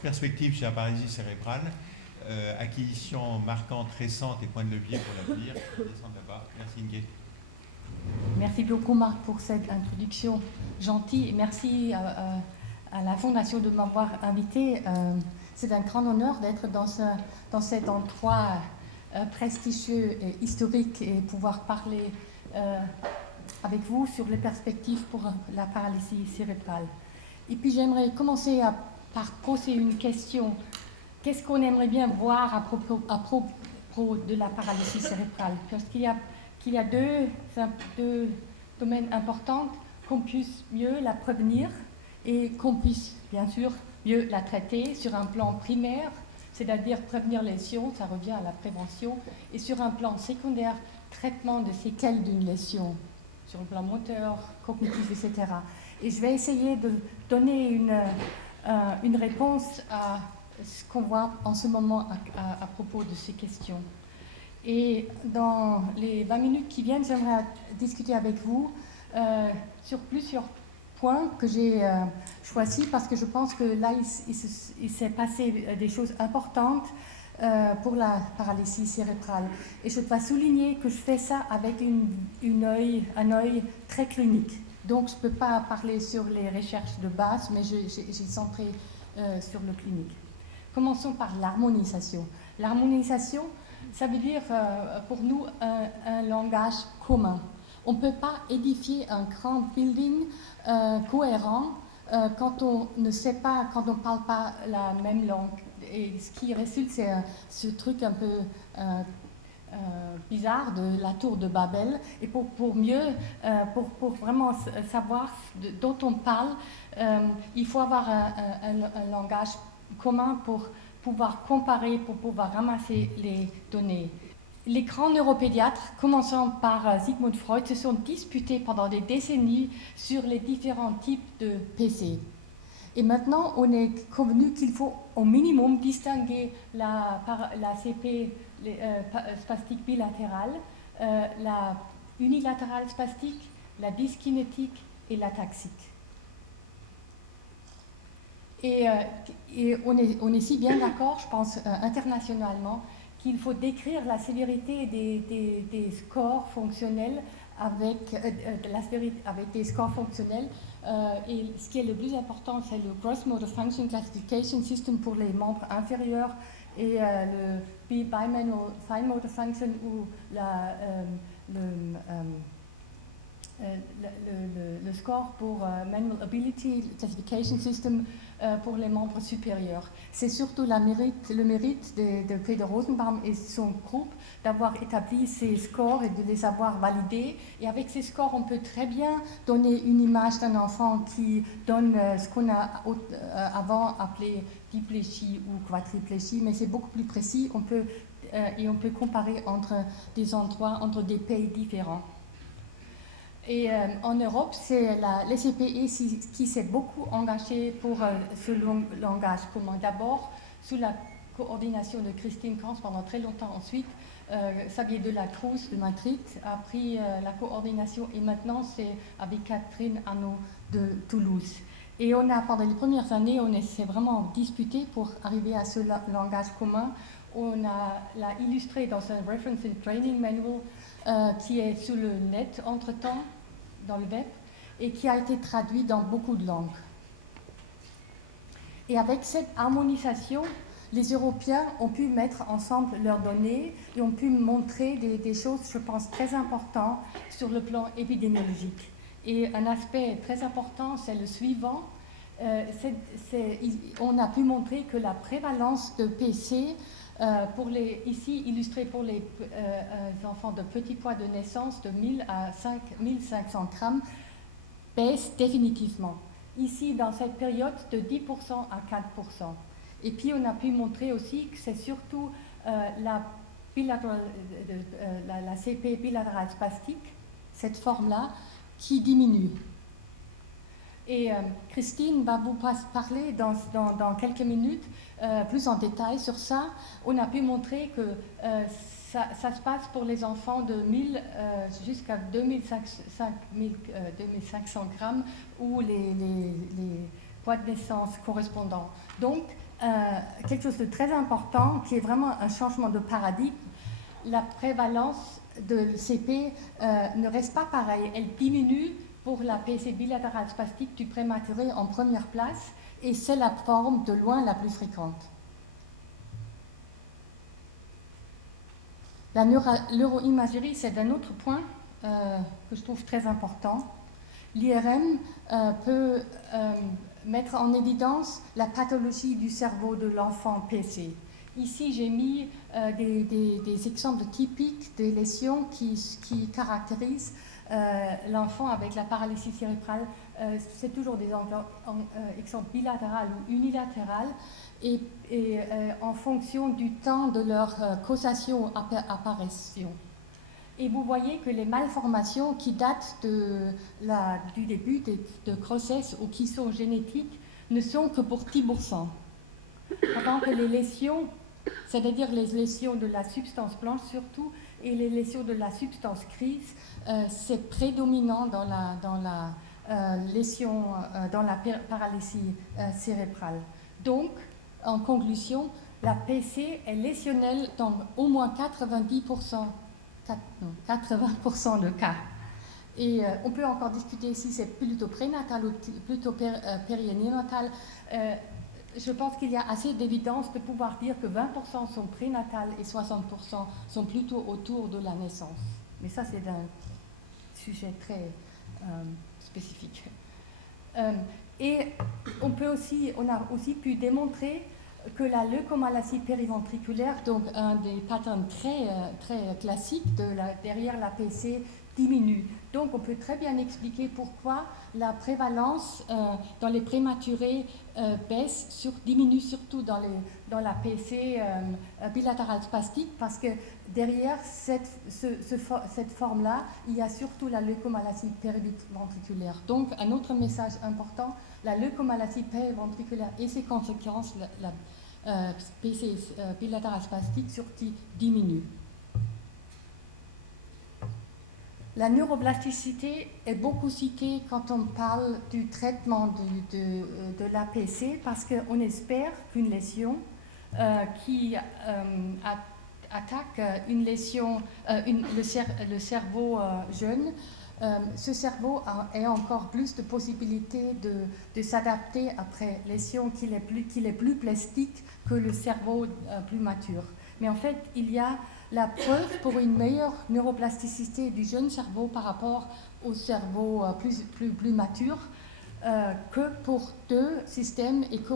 perspective chez la paralysie cérébrale, acquisition marquante récente et point de levier pour l'avenir. Je vais descendre là-bas. Merci Inge. Merci beaucoup Marc pour cette introduction gentille et merci à la Fondation de m'avoir invité. C'est un grand honneur d'être dans cet endroit prestigieux et historique et pouvoir parler avec vous sur les perspectives pour la paralysie cérébrale. Et puis j'aimerais commencer par poser une question. Qu'est-ce qu'on aimerait bien voir à propos de la paralysie cérébrale? Parce qu'il y a deux domaines importants, qu'on puisse mieux la prévenir et qu'on puisse bien sûr mieux la traiter sur un plan primaire, c'est-à-dire prévenir les lésions, ça revient à la prévention, et sur un plan secondaire, traitement de séquelles d'une lésion, sur le plan moteur, cognitif, etc. Et je vais essayer de donner une réponse à ce qu'on voit en ce moment à propos de ces questions. Et dans les 20 minutes qui viennent, j'aimerais discuter avec vous sur plusieurs points que j'ai choisis parce que je pense que là, il s'est passé des choses importantes pour la paralysie cérébrale. Et je dois souligner que je fais ça avec un œil très clinique. Donc, je ne peux pas parler sur les recherches de base, mais j'ai centré sur le clinique. Commençons par l'harmonisation. L'harmonisation, ça veut dire pour nous un langage commun. On ne peut pas édifier un grand building cohérent quand on ne sait pas, quand on ne parle pas la même langue. Et ce qui résulte, c'est ce truc un peu bizarre de la tour de Babel. Et pour pour vraiment savoir dont on parle, il faut avoir un langage commun pour pouvoir comparer, pour pouvoir ramasser les données. Les grands neuropédiatres, commençant par Sigmund Freud, se sont disputés pendant des décennies sur les différents types de PC. Et maintenant, on est convenu qu'il faut au minimum distinguer la CP spastique bilatérale, la unilatérale spastique, la dyskinétique et l'ataxique. Et on est si bien d'accord, je pense, internationalement, qu'il faut décrire la sévérité des scores fonctionnels avec des scores fonctionnels. Et ce qui est le plus important, c'est le Gross Motor Function Classification System pour les membres inférieurs et le Bimanual Fine Motor Function ou le score pour Manual Ability Classification System pour les membres supérieurs. C'est surtout le mérite de Peter Rosenbaum et son groupe d'avoir établi ces scores et de les avoir validés. Et avec ces scores, on peut très bien donner une image d'un enfant qui donne ce qu'on a avant appelé diplégie ou quadriplégie, mais c'est beaucoup plus précis. On peut comparer entre des endroits, entre des pays différents. Et en Europe, c'est l'ECPE qui s'est beaucoup engagé pour ce langage commun. D'abord, sous la coordination de Christine Kranz pendant très longtemps. Ensuite, Xavier Delacruz de Madrid a pris la coordination et maintenant c'est avec Catherine Arnaud de Toulouse. Et pendant les premières années, on s'est vraiment disputé pour arriver à ce langage commun. On l'a illustré dans un Reference and Training Manual qui est sur le net entre-temps, dans le web, et qui a été traduit dans beaucoup de langues. Et avec cette harmonisation, les Européens ont pu mettre ensemble leurs données et ont pu montrer des choses, je pense, très importantes sur le plan épidémiologique. Et un aspect très important, c'est le suivant. On a pu montrer que la prévalence de PC, ici illustré pour les enfants de petit poids de naissance de 1000 à 5500 grammes, baisse définitivement. Ici, dans cette période, de 10% à 4%. Et puis, on a pu montrer aussi que c'est surtout la CP bilatérale spastique, cette forme-là, qui diminue. Et Christine va vous parler dans quelques minutes plus en détail sur ça. On a pu montrer que ça se passe pour les enfants de 1000 jusqu'à 2500 grammes ou les poids de naissance correspondants. Donc, quelque chose de très important qui est vraiment un changement de paradigme. La prévalence de CP ne reste pas pareille, elle diminue pour la PC bilatérale spastique du prématuré en première place et c'est la forme de loin la plus fréquente. La neuroimagerie, c'est un autre point que je trouve très important. L'IRM peut mettre en évidence la pathologie du cerveau de l'enfant PC. Ici, j'ai mis des exemples typiques des lésions qui caractérisent l'enfant avec la paralysie cérébrale. C'est toujours des exemples bilatérales ou unilatérales et en fonction du temps de leur causation apparition. Et vous voyez que les malformations qui datent du début de grossesse ou qui sont génétiques ne sont que pour 10%. Pendant que les lésions, c'est-à-dire les lésions de la substance blanche surtout, et les lésions de la substance grise, c'est prédominant dans la lésion, dans la paralysie cérébrale. Donc, en conclusion, la PC est lésionnelle dans au moins 80% de cas. Et on peut encore discuter si c'est plutôt prénatal ou plutôt périnénatal. Je pense qu'il y a assez d'évidence de pouvoir dire que 20% sont prénatales et 60% sont plutôt autour de la naissance. Mais ça, c'est un sujet très spécifique. Et on a aussi pu démontrer que la leucomalacie périventriculaire, donc un des patterns très classiques derrière la PC, diminue. Donc on peut très bien expliquer pourquoi la prévalence dans les prématurés diminue surtout dans la PC bilatérale spastique, parce que derrière cette forme-là, il y a surtout la leucomalacie périventriculaire. Donc un autre message important, la leucomalacie périventriculaire et ses conséquences, la PC bilatérale spastique surtout diminue. La neuroplasticité est beaucoup citée quand on parle du traitement de l'APC parce qu'on espère qu'une lésion qui attaque une lésion, le cerveau jeune, ce cerveau ait encore plus de possibilités de s'adapter après lésion qu'il est plus plastique que le cerveau plus mature. Mais en fait, il y a la preuve pour une meilleure neuroplasticité du jeune cerveau par rapport au cerveau plus mature que pour deux systèmes et que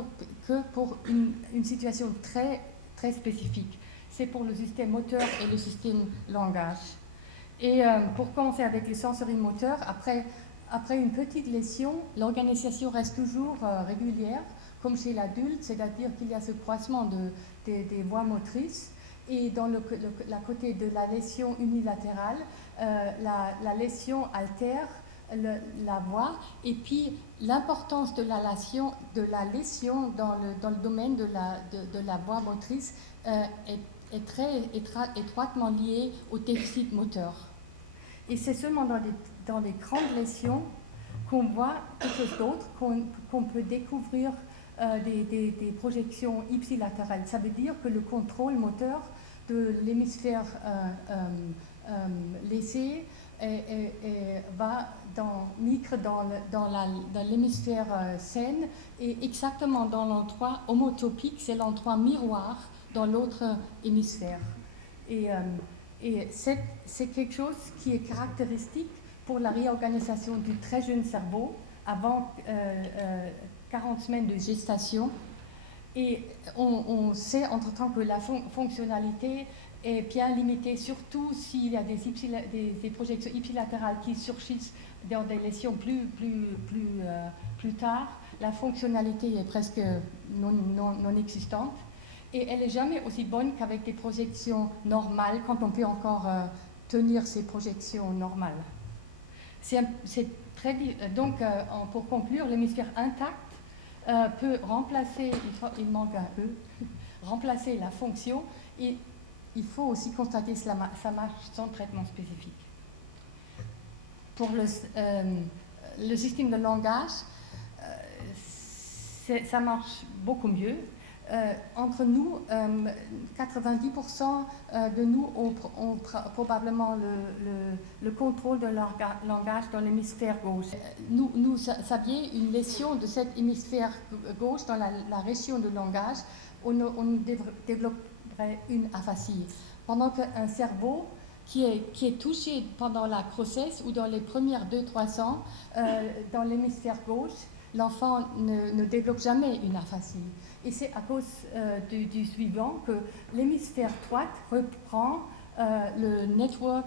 pour une situation très, très spécifique. C'est pour le système moteur et le système langage. Et pour commencer avec le sensorimoteur, après une petite lésion, l'organisation reste toujours régulière, comme chez l'adulte, c'est-à-dire qu'il y a ce croisement des voies motrices. Et dans la côté de la lésion unilatérale, la lésion altère la voie. Et puis l'importance de la lésion dans le domaine de la voie motrice est très étroitement liée au déficit moteur. Et c'est seulement dans des grandes lésions qu'on voit quelque chose d'autre, qu'on peut découvrir des projections ipsilatérales. Ça veut dire que le contrôle moteur de l'hémisphère laissé migre dans l'hémisphère sain et exactement dans l'endroit homotopique, c'est l'endroit miroir dans l'autre hémisphère. Et c'est quelque chose qui est caractéristique pour la réorganisation du très jeune cerveau avant 40 semaines de gestation. Et on sait entre-temps que la fonctionnalité est bien limitée, surtout s'il y a des projections ipsilatérales qui surgissent dans des lésions plus tard. La fonctionnalité est presque non existante. Et elle n'est jamais aussi bonne qu'avec des projections normales, quand on peut encore tenir ces projections normales. Donc, pour conclure, l'hémisphère intact peut remplacer, il manque un E, remplacer la fonction, et il faut aussi constater que ça marche sans traitement spécifique. Pour le système de langage, ça marche beaucoup mieux. Entre nous, 90% de nous ont probablement le contrôle de leur langage dans l'hémisphère gauche. Nous saviez une lésion de cet hémisphère gauche dans la région de langage, on développerait une aphasie. Pendant qu'un cerveau qui est touché pendant la grossesse ou dans les premières 2-3 ans dans l'hémisphère gauche, l'enfant ne développe jamais une aphasie. Et c'est à cause du suivant que l'hémisphère droit reprend le network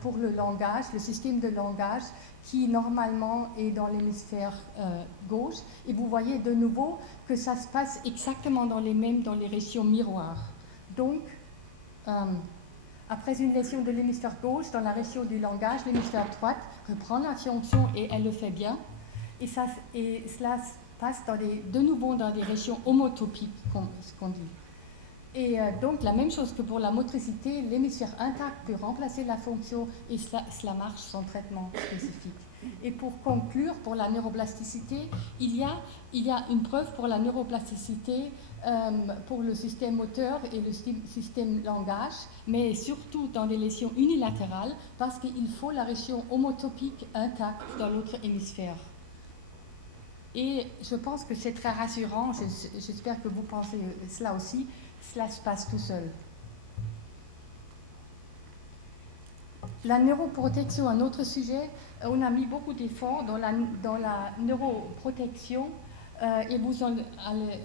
pour le langage, le système de langage qui normalement est dans l'hémisphère gauche. Et vous voyez de nouveau que ça se passe exactement dans les régions miroirs. Donc, après une lésion de l'hémisphère gauche dans la région du langage, l'hémisphère droit reprend la fonction et elle le fait bien. Et cela se passe de nouveau dans des régions homotopiques, ce qu'on dit. Et donc, la même chose que pour la motricité, l'hémisphère intact peut remplacer la fonction et cela marche sans traitement spécifique. Et pour conclure, pour la neuroplasticité, il y a une preuve pour la neuroplasticité pour le système moteur et le système langage, mais surtout dans des lésions unilatérales, parce qu'il faut la région homotopique intacte dans l'autre hémisphère. Et je pense que c'est très rassurant, j'espère que vous pensez cela aussi, cela se passe tout seul. La neuroprotection, un autre sujet, on a mis beaucoup d'efforts dans la neuroprotection et vous allez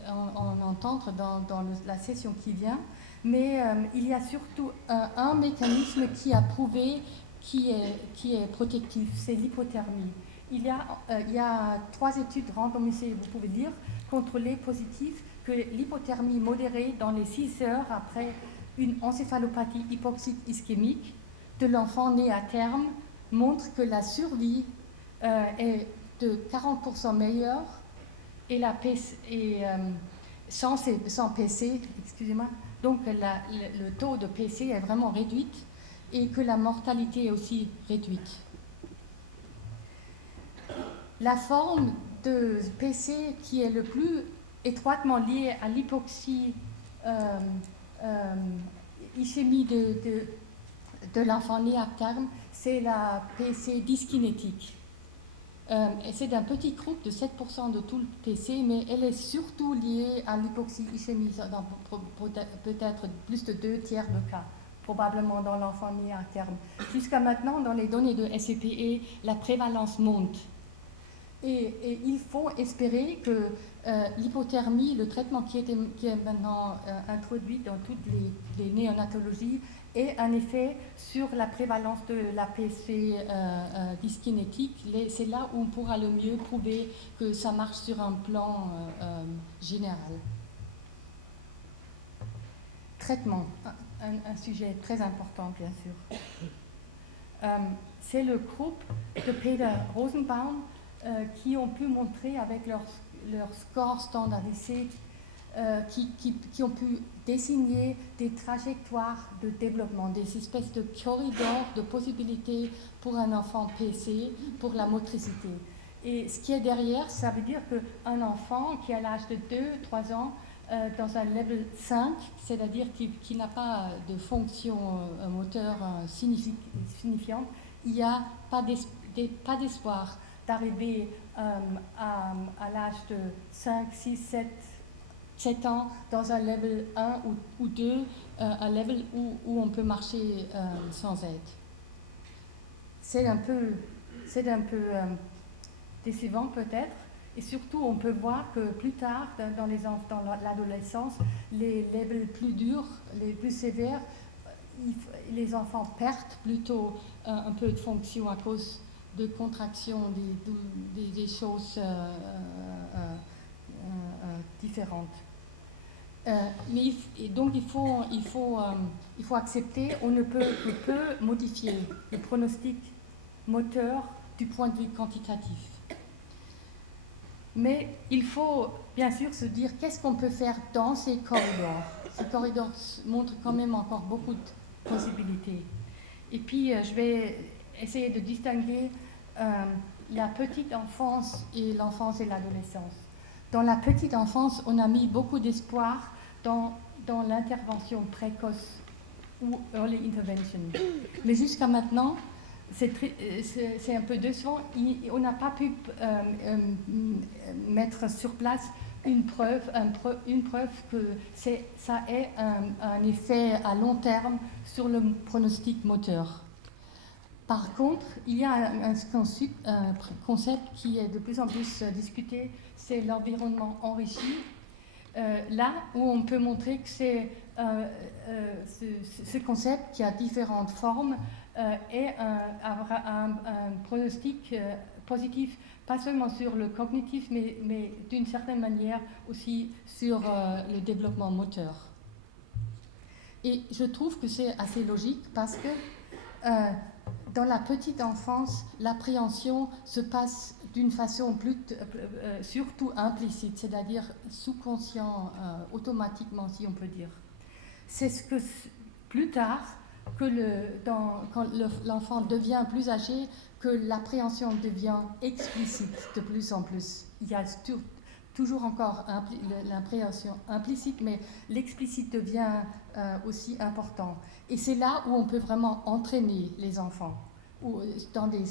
en entendre dans la session qui vient, mais il y a surtout un mécanisme qui a prouvé qui est protectif, c'est l'hypothermie. Il y a 3 études randomisées, vous pouvez lire, contrôlées positives, que l'hypothermie modérée dans les 6 heures après une encéphalopathie hypoxique ischémique de l'enfant né à terme montre que la survie est de 40% meilleure et sans PC, excusez-moi, donc le taux de PC est vraiment réduit et que la mortalité est aussi réduite. La forme de PC qui est le plus étroitement liée à l'hypoxie, ischémie de l'enfant né à terme, c'est la PC dyskinétique. C'est un petit groupe de 7% de tout le PC, mais elle est surtout liée à l'hypoxie ischémie dans peut-être plus de 2/3 de cas, probablement dans l'enfant né à terme. Jusqu'à maintenant, dans les données de SEPE, la prévalence monte. Et il faut espérer que l'hypothermie, le traitement qui est maintenant introduit dans toutes les néonatologies, ait un effet sur la prévalence de la PC dyskinétique. C'est là où on pourra le mieux prouver que ça marche sur un plan général. Traitement, un sujet très important bien sûr. C'est le groupe de Peter Rosenbaum qui ont pu montrer avec leur score standardisé, qui ont pu dessiner des trajectoires de développement, des espèces de corridors de possibilités pour un enfant PC, pour la motricité. Et ce qui est derrière, ça veut dire qu'un enfant qui a l'âge de 2-3 ans, dans un level 5, c'est-à-dire qui n'a pas de fonction moteur signifiante, il n'y a pas d'espoir d'arriver à l'âge de 5, 6, 7 ans dans un level 1 ou 2, un level où on peut marcher sans aide. C'est un peu décevant peut-être, et surtout on peut voir que plus tard dans l'adolescence, les levels plus durs, les plus sévères, les enfants perdent plutôt un peu de fonction à cause de contraction des choses différentes. Donc il faut accepter, on ne peut modifier le pronostic moteur du point de vue quantitatif. Mais il faut bien sûr se dire qu'est-ce qu'on peut faire dans ces corridors. Ces corridors montrent quand même encore beaucoup de possibilités. Et puis je vais essayer de distinguer la petite enfance et l'enfance et l'adolescence. dans la petite enfance, on a mis beaucoup d'espoir dans l'intervention précoce ou early intervention. Mais jusqu'à maintenant, c'est un peu décevant. On n'a pas pu mettre sur place une preuve que ça ait un effet à long terme sur le pronostic moteur. Par contre, il y a un concept qui est de plus en plus discuté, c'est l'environnement enrichi. Là où on peut montrer que c'est ce concept qui a différentes formes aura un pronostic positif, pas seulement sur le cognitif, mais d'une certaine manière aussi sur le développement moteur. Et je trouve que c'est assez logique parce que dans la petite enfance, l'appréhension se passe d'une façon surtout implicite, c'est-à-dire sous-conscient, automatiquement, si on peut dire. C'est ce que plus tard, quand l'enfant devient plus âgé, que l'appréhension devient explicite de plus en plus. Il y a toujours encore l'appréhension implicite, mais l'explicite devient aussi important. Et c'est là où on peut vraiment entraîner les enfants dans des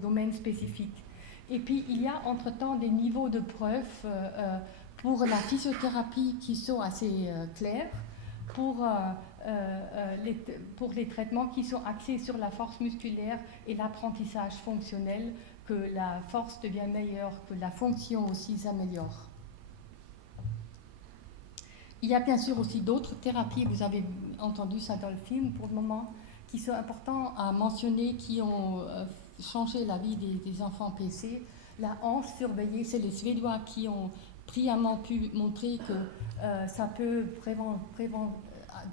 domaines spécifiques. Et puis, il y a entre-temps des niveaux de preuve pour la physiothérapie qui sont assez clairs, pour les traitements qui sont axés sur la force musculaire et l'apprentissage fonctionnel, que la force devient meilleure, que la fonction aussi s'améliore. Il y a bien sûr aussi d'autres thérapies, vous avez entendu ça dans le film pour le moment, qui sont importants à mentionner, qui ont changé la vie des enfants PC. La hanche surveillée, c'est les Suédois qui ont brillamment pu montrer que ça peut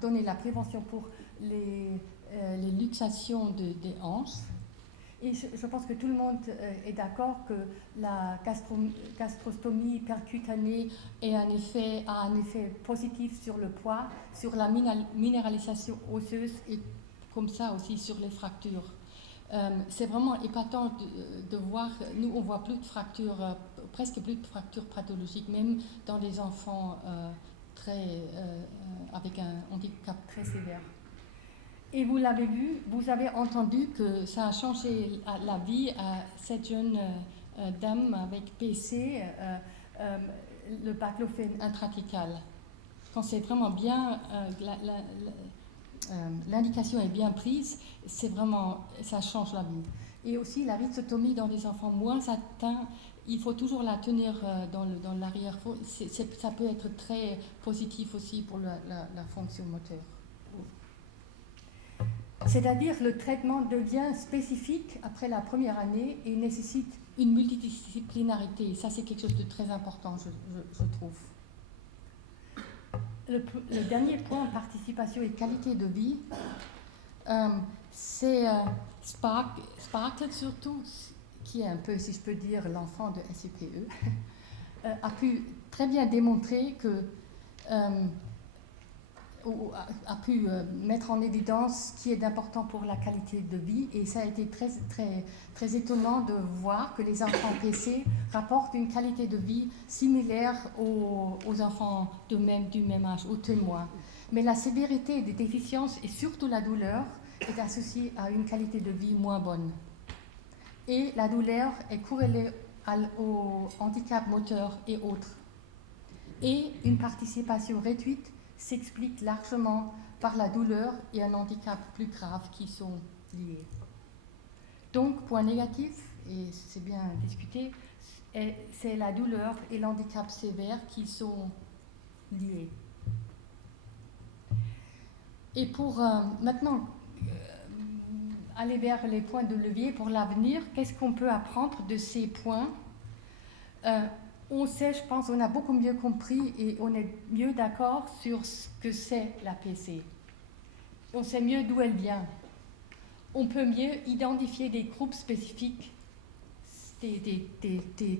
donner la prévention pour les luxations des hanches. Et je pense que tout le monde est d'accord que la gastrostomie percutanée a un effet positif sur le poids, sur la minéralisation osseuse et comme ça aussi sur les fractures. C'est vraiment épatant de voir, nous on voit plus de fractures, presque plus de fractures pathologiques, même dans des enfants avec un handicap très sévère. Et vous l'avez vu, vous avez entendu que ça a changé la vie à cette jeune dame avec PC, le baclofen intrathecal. Quand c'est vraiment bien, l'indication est bien prise, ça change la vie. Et aussi la rhizotomie dans des enfants moins atteints, il faut toujours la tenir dans l'arrière. Ça peut être très positif aussi pour la fonction moteur. C'est-à-dire le traitement devient spécifique après la première année et nécessite une multidisciplinarité. Ça, c'est quelque chose de très important, je trouve. Le dernier point, participation et qualité de vie, c'est Sparkle surtout, qui est un peu, si je peux dire, l'enfant de SIPE, a pu très bien démontrer que a pu mettre en évidence ce qui est important pour la qualité de vie, et ça a été très, très, très étonnant de voir que les enfants PC rapportent une qualité de vie similaire aux enfants du même âge, aux témoins. Mais la sévérité des déficiences et surtout la douleur est associée à une qualité de vie moins bonne. Et la douleur est corrélée au handicap moteur et autres. Et une participation réduite s'explique largement par la douleur et un handicap plus grave qui sont liés. Donc, point négatif, et c'est bien discuté, c'est la douleur et l'handicap sévère qui sont liés. Et pour maintenant aller vers les points de levier pour l'avenir, qu'est-ce qu'on peut apprendre de ces points ? On sait, je pense, on a beaucoup mieux compris et on est mieux d'accord sur ce que c'est la PC. On sait mieux d'où elle vient. On peut mieux identifier des groupes spécifiques, des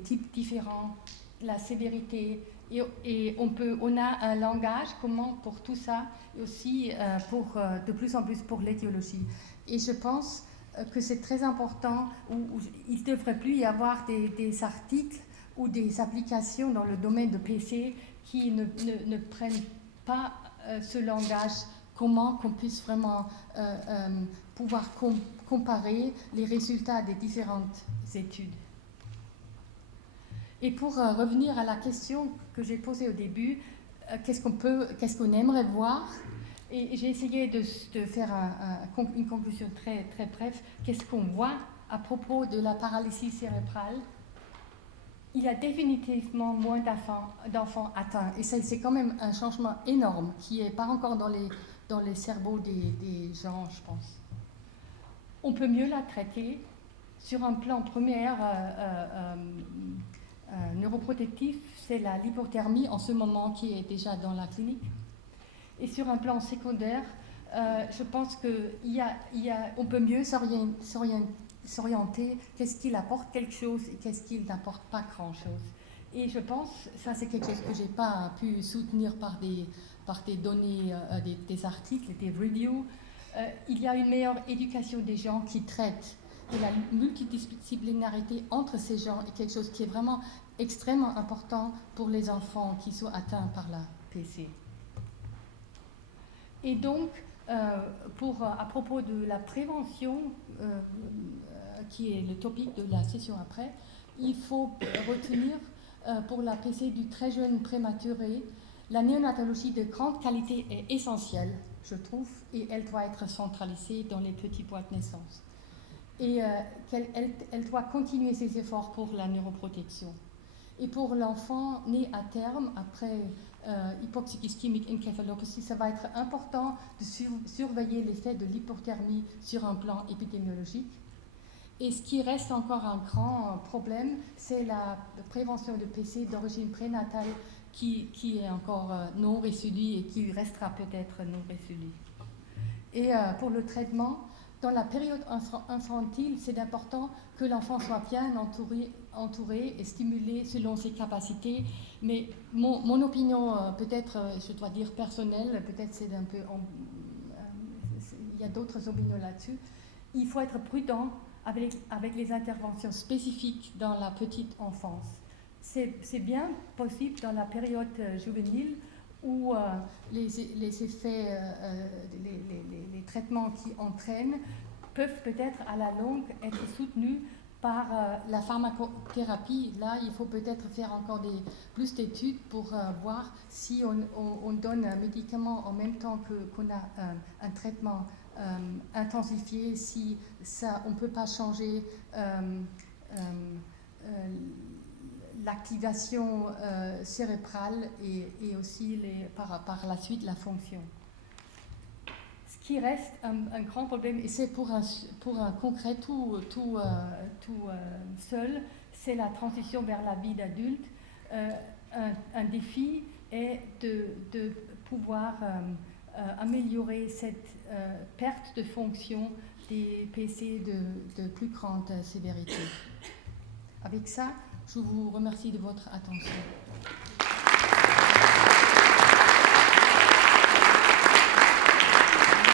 types différents, la sévérité, et on a un langage commun pour tout ça, et aussi de plus en plus pour l'étiologie. Et je pense que c'est très important, il ne devrait plus y avoir des articles ou des applications dans le domaine de PC qui ne prennent pas ce langage, comment qu'on puisse vraiment pouvoir comparer les résultats des différentes études. Et pour revenir à la question que j'ai posée au début, qu'est-ce qu'on aimerait voir? Et j'ai essayé de faire une conclusion très, très brève. Qu'est-ce qu'on voit à propos de la paralysie cérébrale? Il y a définitivement moins d'enfants atteints. Et c'est quand même un changement énorme qui n'est pas encore dans les cerveaux des gens, je pense. On peut mieux la traiter sur un plan primaire neuroprotectif, c'est la lipothermie en ce moment qui est déjà dans la clinique. Et sur un plan secondaire, je pense qu'on peut mieux s'orienter, qu'est-ce qu'il apporte quelque chose et qu'est-ce qu'il n'apporte pas grand-chose. Et je pense, ça c'est quelque chose que je n'ai pas pu soutenir par des données, des articles, des reviews. Il y a une meilleure éducation des gens qui traitent. Et la multidisciplinarité entre ces gens est quelque chose qui est vraiment extrêmement important pour les enfants qui sont atteints par la PC. Et donc, à propos de la prévention, qui est le topic de la session après, il faut retenir pour la PC du très jeune prématuré, la néonatologie de grande qualité est essentielle, je trouve, et elle doit être centralisée dans les petits boîtes de naissance. Et elle doit continuer ses efforts pour la neuroprotection. Et pour l'enfant né à terme, après hypoxique ischémique encéphalopathy, ça va être important de surveiller l'effet de l'hypothermie sur un plan épidémiologique. Et ce qui reste encore un grand problème, c'est la prévention de PC d'origine prénatale qui est encore non résolue et qui restera peut-être non résolue. Et pour le traitement, dans la période infantile, c'est important que l'enfant soit bien entouré et stimulé selon ses capacités. Mais mon opinion, peut-être, je dois dire personnelle, peut-être c'est un peu... il y a d'autres opinions là-dessus. Il faut être prudent avec les interventions spécifiques dans la petite enfance. C'est bien possible dans la période juvénile où les effets, les traitements qui entraînent peuvent peut-être à la longue être soutenus par la pharmacothérapie. Là, il faut peut-être faire encore plus d'études pour voir si on donne un médicament en même temps qu'on a un traitement intensifié, si on ne peut pas changer l'activation cérébrale et aussi par la suite la fonction. Ce qui reste un grand problème, et c'est pour un concret tout seul, c'est la transition vers la vie d'adulte. Un défi est de pouvoir améliorer cette perte de fonction des PC de plus grande sévérité. Avec ça, je vous remercie de votre attention.